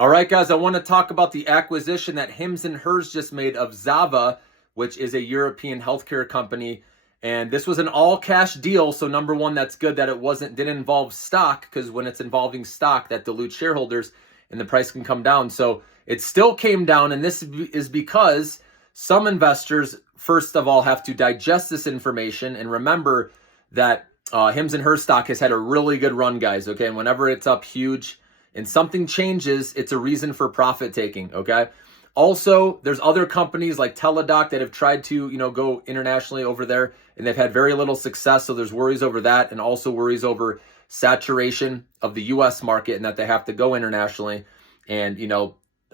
All right, guys, I want to talk about the acquisition that HIMS and HERS just made of Zava, which is a European healthcare company. And this was an all-cash deal. So number one, that's good that didn't involve stock, because when it's involving stock, that dilutes shareholders and the price can come down. So it still came down, and this is because some investors, first of all, have to digest this information and remember that HIMS and HERS stock has had a really good run, guys. Okay, and whenever it's up huge and something changes, it's a reason for profit taking, okay? Also, there's other companies like Teladoc that have tried to, go internationally over there, and they've had very little success. So there's worries over that, and also worries over saturation of the US market and that they have to go internationally. And,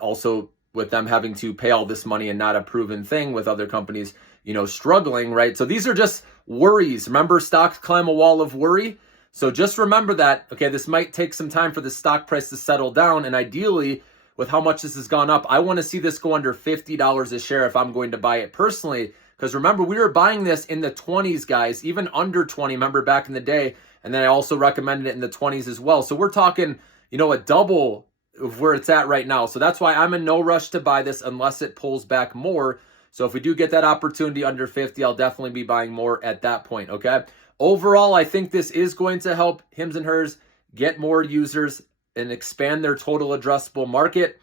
also with them having to pay all this money and not a proven thing, with other companies, struggling, right? So these are just worries. Remember, stocks climb a wall of worry. So just remember that, okay, this might take some time for the stock price to settle down. And ideally, with how much this has gone up, I want to see this go under $50 a share if I'm going to buy it personally. Because remember, we were buying this in the 20s, guys, even under 20, remember back in the day. And then I also recommended it in the 20s as well. So we're talking, a double of where it's at right now. So that's why I'm in no rush to buy this unless it pulls back more. So if we do get that opportunity under 50, I'll definitely be buying more at that point, okay? Overall, I think this is going to help HIMS and HERS get more users and expand their total addressable market.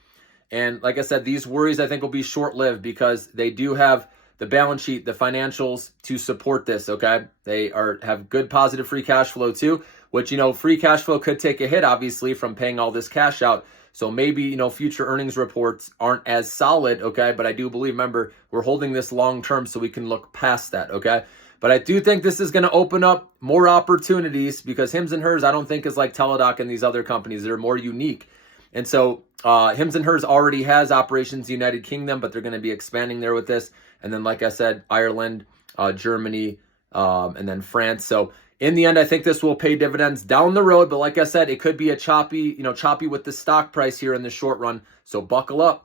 And like I said, these worries I think will be short-lived because they do have the balance sheet, the financials to support this, okay? They have good positive free cash flow too, which, free cash flow could take a hit, obviously, from paying all this cash out. So maybe, future earnings reports aren't as solid, okay? But I do believe, remember, we're holding this long-term so we can look past that, okay? But I do think this is going to open up more opportunities because HIMS and HERS, I don't think, is like Teladoc and these other companies. They're more unique. And so HIMS and HERS already has operations in the United Kingdom, but they're going to be expanding there with this. And then, like I said, Ireland, Germany, and then France. So in the end, I think this will pay dividends down the road. But like I said, it could be a choppy with the stock price here in the short run. So buckle up.